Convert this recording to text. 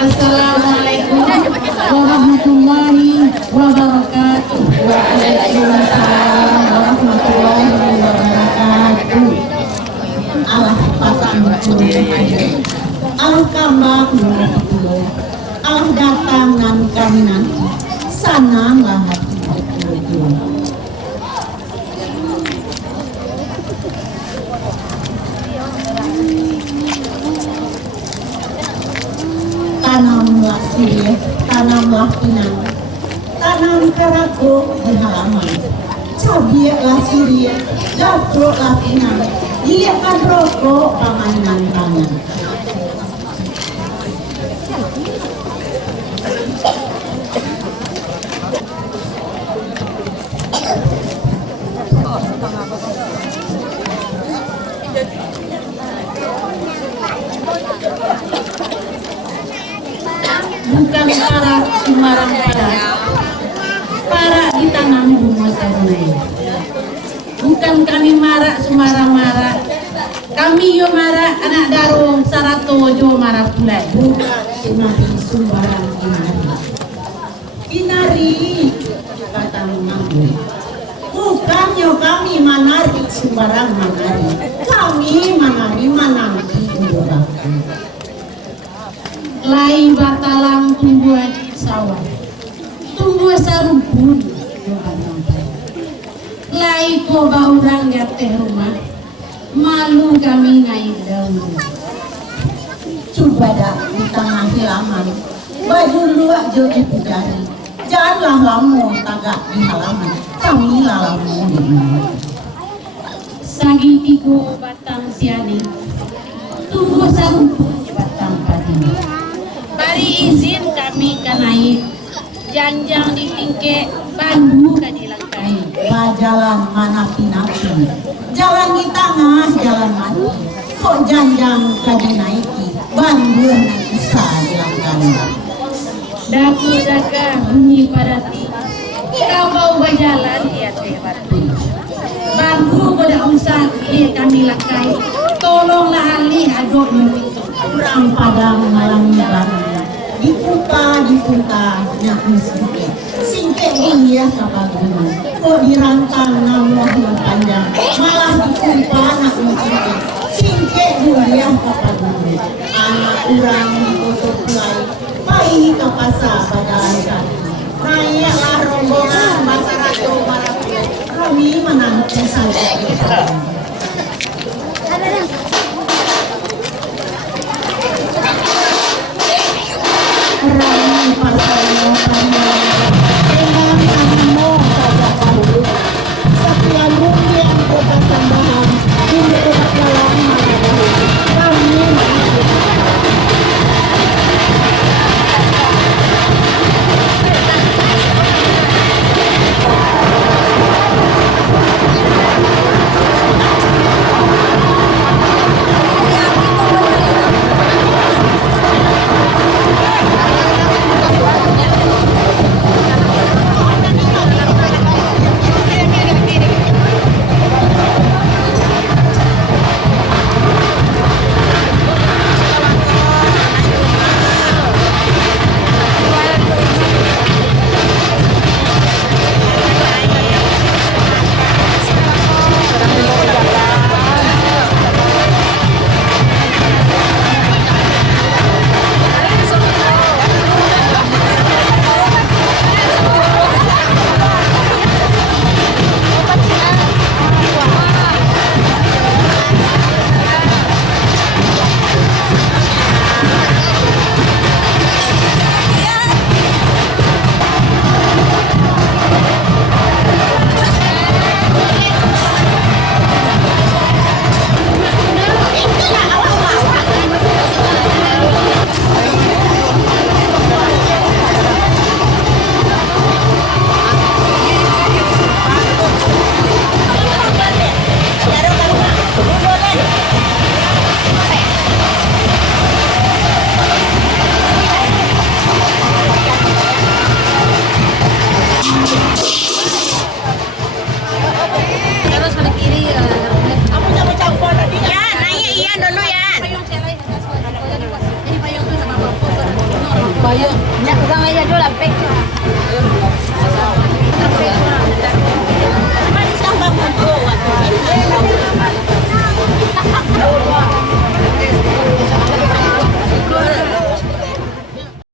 Assalamualaikum warahmatullahi wabarakatuh. Waalaikumsalam warahmatullahi wabarakatuh. Allah Allah kambak Allah datang nan kami nanti sana lah tanamlah sirih, tanamlah pinang, tanam karago di halaman, cabiaklah sirih, jauhlah pinang, dilihatkan rokok pamanan tangan. Bukan para Semarang para ditanam bunga sarunai. Bukan kami marak Semarang marak, kami yo marak anak darung sarato jo marak pulai. Bukan kinari Sembarang kinari kata mengaku. Bukan yo kami manari Sembarang manari, kami manari manangki udoraku. Lai batalang tumbuhan sawah, tumbuh sarumpun, lai koba orang lihat teh rumah, malu kami naik daun. Coba dah di tengah halaman, baju luak jadi pujari, janganlah lamu tagak di halaman, kami lamu di mana. Sagi tigo batang siani, tumbuh sarumpun batang padi. Bari izin kami naik janjang di tingke bandu kadilangkai. Jalan mana pinapi, jalan di tengah jalan mati. Kok janjang kadinaiki bandu naik bisa dilangkai. Daku daga bunyi padati, kau bau berjalan ia terhati. Bandu pada usah ia kami langkai. Tolonglah alih aduk kurang pada mengalami barang. Dipunta nyaku singke iya kapal gunung. Kok dirantang nambah yang panjang, malah dikumpa anak singke. Singke iya kapal gunung. Anak urang ditutup mulai, bayi ke pasar badalan kaki. Naiklah rombongan masyarakat Marapi, kami menanti saja. Rami partainya dengan animo saja kamu sekian mungkin kota tambahan untuk jalan kami Nak pegang aja dulu lah, pek. Manis kan bangun.